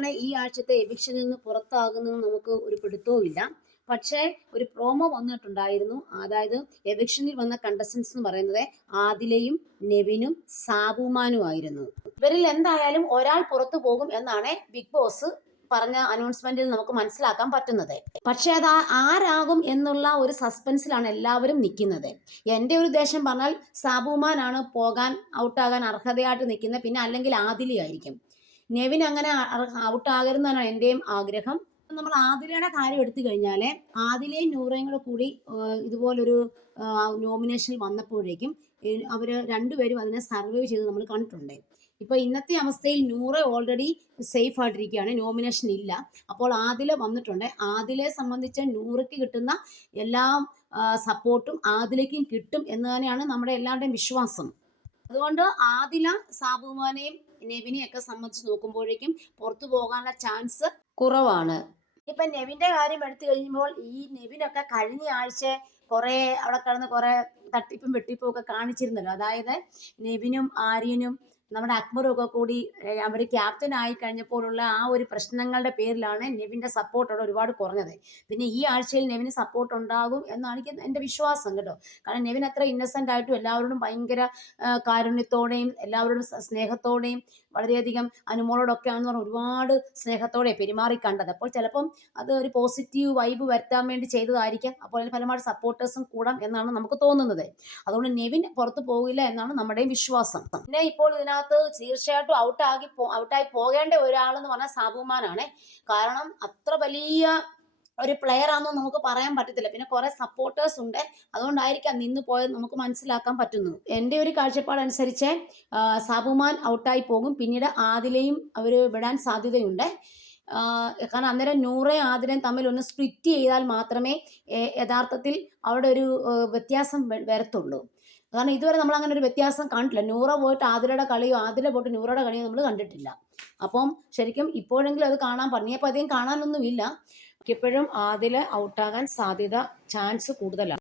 ആരാണ് ഈ ആഴ്ചത്തെ എവിക്ഷനിൽ നിന്ന് പുറത്താകുന്നതെന്ന് നമുക്ക് ഒരു പിടുത്തവുമില്ല. പക്ഷേ ഒരു പ്രോമോ വന്നിട്ടുണ്ടായിരുന്നു. അതായത് എവിക്ഷനിൽ വന്ന കണ്ടസ്റ്റൻസ് എന്ന് പറയുന്നത് ആദിലയും നെവിനും സാബുമാനും ആയിരുന്നു. ഇവരിൽ എന്തായാലും ഒരാൾ പുറത്തു പോകും എന്നാണ് ബിഗ് ബോസ് പറഞ്ഞ അനൗൺസ്മെന്റിൽ നമുക്ക് മനസ്സിലാക്കാൻ പറ്റുന്നത്. പക്ഷേ അത് ആരാകും എന്നുള്ള ഒരു സസ്പെൻസിലാണ് എല്ലാവരും നിൽക്കുന്നത്. എന്റെ ഒരു ഉദ്ദേശം പറഞ്ഞാൽ സാബുമാനാണ് പോകാൻ ഔട്ടാകാൻ അർഹതയായിട്ട് നിൽക്കുന്നത്. പിന്നെ അല്ലെങ്കിൽ ആദിലി ആയിരിക്കും നെവിൻ അങ്ങനെ ഔട്ട് ആകരുതെന്നാണ് എന്റെയും ആഗ്രഹം. നമ്മൾ ആദിലയുടെ കാര്യം എടുത്തു കഴിഞ്ഞാൽ ആദിലയും നൂറയും കൂടെ കൂടി ഇതുപോലൊരു നോമിനേഷനിൽ വന്നപ്പോഴേക്കും അവർ രണ്ടുപേരും അതിനെ സർവൈവ് ചെയ്ത് നമ്മൾ കണ്ടിട്ടുണ്ട്. ഇപ്പോൾ ഇന്നത്തെ അവസ്ഥയിൽ നൂറ് ഓൾറെഡി സേഫ് ആയിട്ടിരിക്കുകയാണ് നോമിനേഷൻ ഇല്ല. അപ്പോൾ ആദില വന്നിട്ടുണ്ട്. ആദിലെ സംബന്ധിച്ച് നൂറയ്ക്ക് കിട്ടുന്ന എല്ലാ സപ്പോർട്ടും ആദിലേക്കും കിട്ടും എന്ന് തന്നെയാണ് നമ്മുടെ എല്ലാവരുടെയും വിശ്വാസം. അതുകൊണ്ട് ആദില സാബുമാനെയും നെവിനെയും ഒക്കെ സംബന്ധിച്ച് നോക്കുമ്പോഴേക്കും പുറത്തു പോകാനുള്ള ചാൻസ് കുറവാണ്. ഇപ്പൊ നെവിന്റെ കാര്യം എടുത്തു കഴിയുമ്പോൾ ഈ നെവിനൊക്കെ കഴിഞ്ഞ ആഴ്ച കുറെ അവിടെ കിടന്ന് കുറെ തട്ടിപ്പും വെട്ടിപ്പും ഒക്കെ കാണിച്ചിരുന്നല്ലോ. അതായത് നെവിനും ആര്യനും നമ്മുടെ അക്ബറും ഒക്കെ കൂടി അവർ ക്യാപ്റ്റൻ ആയി കഴിഞ്ഞപ്പോഴുള്ള ആ ഒരു പ്രശ്നങ്ങളുടെ പേരിലാണ് നെവിന്റെ സപ്പോർട്ട് അവിടെ ഒരുപാട് കുറഞ്ഞത്. പിന്നെ ഈ ആഴ്ചയിൽ നെവിന് സപ്പോർട്ട് ഉണ്ടാകും എന്നാണ് എനിക്ക് എന്റെ വിശ്വാസം കേട്ടോ. കാരണം നെവിൻ അത്ര ഇന്നസെന്റ് ആയിട്ടും എല്ലാവരോടും ഭയങ്കര കാരുണ്യത്തോടെയും എല്ലാവരോടും സ്നേഹത്തോടെയും വളരെയധികം അനുമോളോടൊക്കെ ആണെന്ന് പറഞ്ഞാൽ ഒരുപാട് സ്നേഹത്തോടെ പെരുമാറി കണ്ടത്. അപ്പോൾ ചിലപ്പം അത് ഒരു പോസിറ്റീവ് വൈബ് വരുത്താൻ വേണ്ടി ചെയ്തതായിരിക്കാം. അപ്പോൾ അതിന് ഫലമായിട്ട് സപ്പോർട്ടേഴ്സും കൂടാം എന്നാണ് നമുക്ക് തോന്നുന്നത്. അതുകൊണ്ട് നെവിൻ പുറത്തു പോകില്ല എന്നാണ് നമ്മുടെയും വിശ്വാസം. പിന്നെ ഇപ്പോൾ ഇതിനകത്ത് തീർച്ചയായിട്ടും ഔട്ടാകി ഔട്ടായി പോകേണ്ട ഒരാളെന്ന് പറഞ്ഞാൽ സാബുമാനാണ്. കാരണം അത്ര വലിയ ഒരു പ്ലെയർ ആണെന്ന് നമുക്ക് പറയാൻ പറ്റത്തില്ല. പിന്നെ കുറെ സപ്പോർട്ടേഴ്സ് ഉണ്ട്. അതുകൊണ്ടായിരിക്കാം നിന്ന് പോയത് നമുക്ക് മനസ്സിലാക്കാൻ പറ്റുന്നു എന്റെ ഒരു കാഴ്ചപ്പാടനുസരിച്ച് സാബുമാൻ ഔട്ടായി പോകും. പിന്നീട് ആദിലയും അവർ വിടാൻ സാധ്യതയുണ്ട്. കാരണം അന്നേരം നൂറയും ആദിലയും തമ്മിൽ ഒന്ന് സ്പ്ലിറ്റ് ചെയ്താൽ മാത്രമേ യഥാർത്ഥത്തിൽ അവിടെ ഒരു വ്യത്യാസം വരത്തുള്ളൂ. കാരണം ഇതുവരെ നമ്മൾ അങ്ങനെ ഒരു വ്യത്യാസം കണ്ടില്ല നൂറ പോയിട്ട് ആതിരയുടെ കളിയോ ആതിര പോയിട്ട് നൂറയുടെ കളിയോ നമ്മൾ കണ്ടിട്ടില്ല. അപ്പം ശരിക്കും ഇപ്പോഴെങ്കിലും അത് കാണാൻ പറഞ്ഞപ്പോൾ അധികം കാണാനൊന്നുമില്ല. മിക്കപ്പോഴും ആദില ഔട്ടാകാൻ സാധ്യത ചാൻസ് കൂടുതലാണ്.